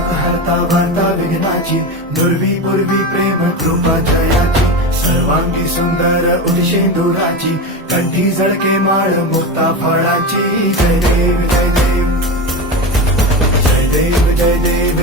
दुःख हरता वार्ता विघ्नाची, दुर्वी पूर्वी प्रेम कृपा जयाची, सर्वांगी सुंदर उदिशेंदुराची, कंठी झळके माळ मुक्ता फळाची. जय देव जय देव जय देव जय देव